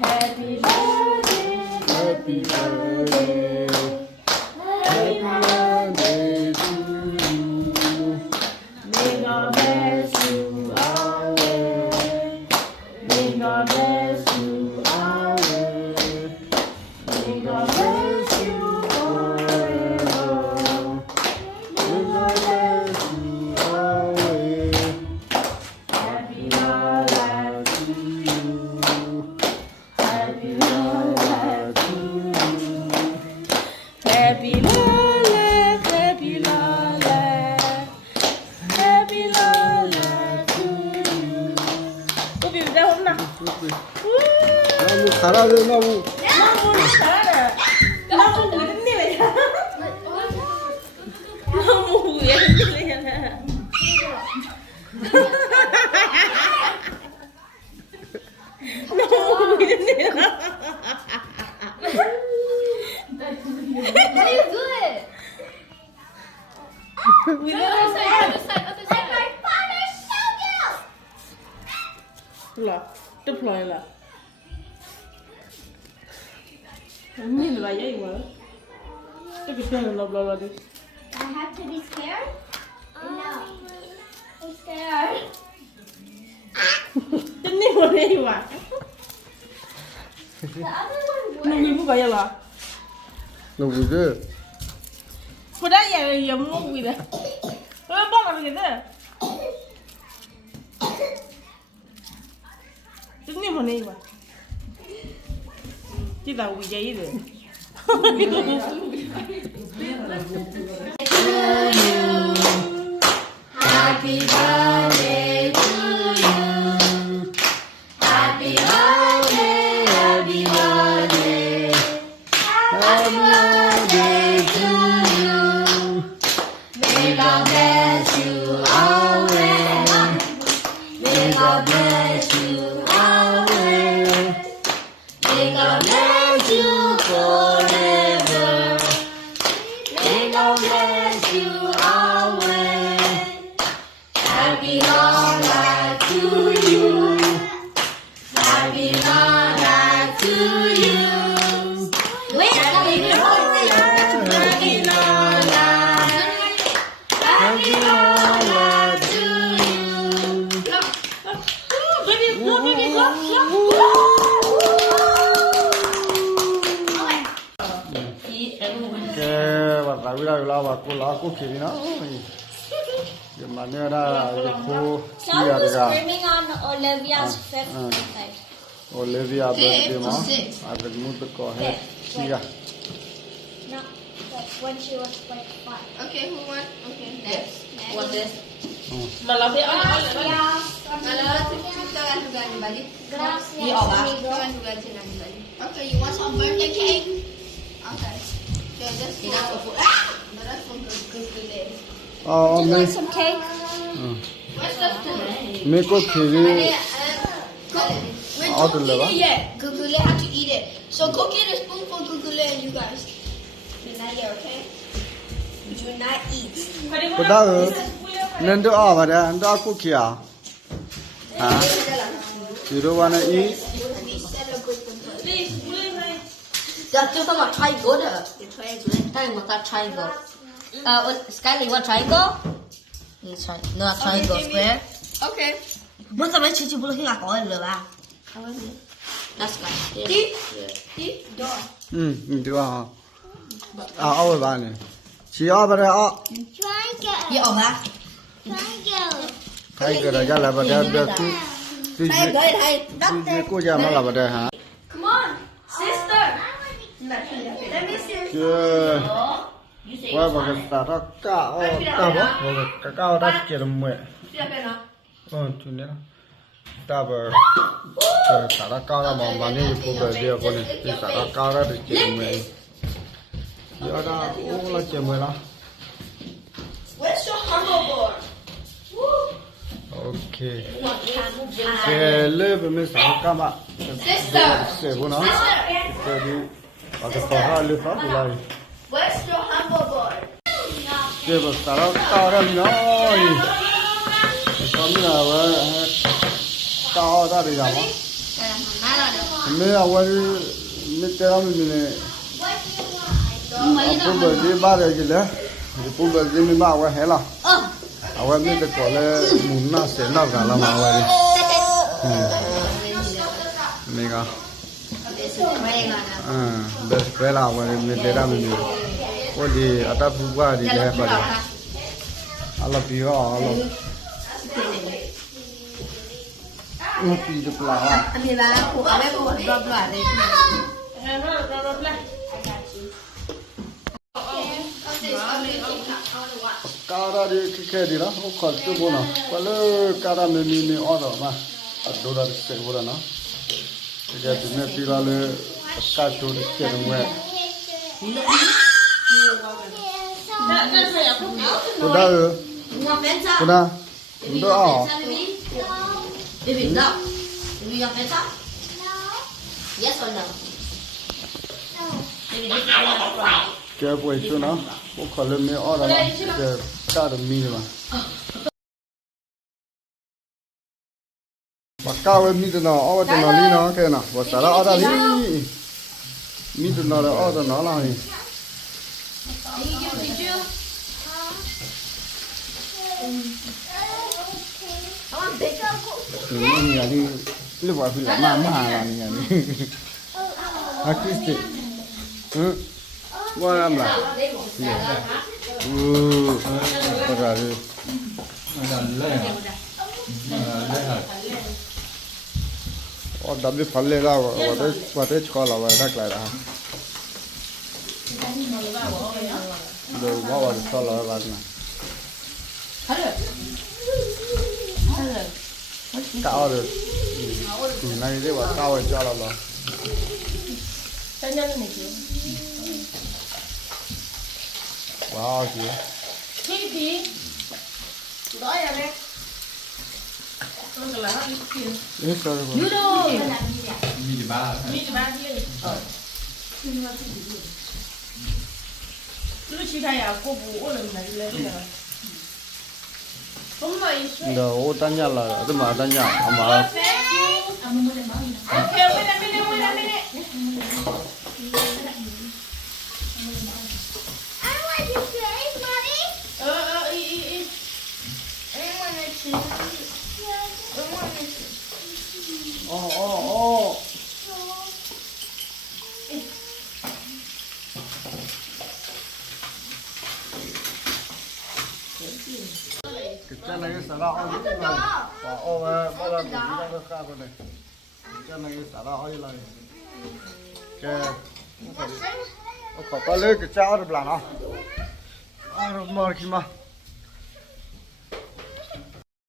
Happy birthday, Happy birthday. Happy birthday to you. may God bless you always. May God bless you always. May God bless you forever. May God bless you always. Happy long life To you. Happy long life to you. Happy long life, happy long life, happy long life to you. Ủa biểu ra hôm nào? 나무 가라 돼 나무. 너무 잘하네. 너무 무슨 너무 예쁘네. 너무 무슨 How do you do it? We Other side, other side, other side. My father showed you. là deploy là nhìn là vậy mà cái việc này là đi I have to be scared? No. I'm scared. tính đi mà đi mà The other one nó would. nhìn vậy là 누구지? bữa đó giờ dùng ngu gì nè bóc làm gì thế tính đi mà đi mà chứ đâu bị giấy rồi Happy birthday to you. Happy birthday, happy birthday. Happy birthday to you. May God bless you always. May God bless you always. May God bless you forever. May God bless you always. Happy long life to you. Happy long life to you. Wait, happy long life. Happy long life. Happy long life to you. baby go baby go 그 맞다 와 꼴라 꽃길이 나. 이 만에라 고 Now who's 시야가 screaming on Olivia's fifth birthday? 올리비아 버드마 아들 무드거 해. 시야. No, that's when she was like 5. Okay, who won? Okay, next. What this? mà là phải ăn Gracias, Kalau kita akan juga kembali. gracias, Iya, Pak. amigo. Kita akan juga jalan kembali. Okay, you want some birthday cake? Okay. Okay, just Tidak for food. Beras for Google. 어, You 매, want some cake? What's the today? 매꽃길이 어딜 내가? Google how to eat it. So go get a spoon for Google and you guys. Nadia, okay? Do not eat. 그다음 nendu 아바라 nendu 쿠키야. 아, 지로와는 이 We celebrate them. Just do some triangle. You try it, right? Try what triangle. Skyly, what triangle? No, triangle Jimmy. square. Okay. Muốn tao nói chị bố khi là có lửa ba. That's good. Deep door. 좋아. 아, 어우 많이. 지 아바라 아, Triangle. Gì ổn hả? Triangle. 타이거라 잘라봐라. 그 Đây, đây, đây. 이제 꼬자 말라봐라 하. Come on, sister. Let me see. 그 와 보겠다. 까오 까봐. 보겠다. 까오다 기름 뭐. 주네. 따버. 저 따라 까라 뭐 많이 보고 되어 보네. 따라 까라 기름 뭐. 여다 오라 제뭐라. Where's your humble board? 오케이. 셀레브면 잠깐만. 세구나. 저기 아까 파할리 파불라이. Where's your humble board? 제가 따라 따라미나이. 까미나 왜 따라리잖아. 没啊，我没带他们呢。不过这把的去了，不过这没把我害了。我没得过来，木那谁那干了嘛我的。那个。别怪了，我没带他们呢。我的阿达不管的来过来。阿拉比较阿拉。比就不拉了。Abi lah aku drop deh. Cara di kiri lah, kalau tu pun kalau cara memi orang mah, ada orang sekolah na. Jadi ni pila le kacau di kiri muat. Sudah, sudah, sudah. Baby, no. Do you have better? No. Yes or no? Baby, this is not Kaya boleh tu na, kalau memi orang na, kaya cara memi mah. Bakal memi tu na, awak tu na ni na, kaya na, wasara ada ni. Memi tu na ada na lah ni. Ini ni lepas tu lah mama lah ni ni. Aku sih, wah lah. Berada. Oh, tapi paling lah, waktu sekolah nak lah. Dah bawa sekolah lagi. Cao được, này thế bảo cao rồi cho là bao. Wow chị. Hết rồi. Đâu tanya lah, itu mah tanya, ama. Okay, wait a minute. I want to play, Mommy. Eat. I want to see. I want to see. Oh. Cái này xả ra oi này, và ôi bây giờ chúng ta có khác rồi này, cái này xả ra oi này, cái có lấy cái cháo được làm không? Ăn được mồi kì mà.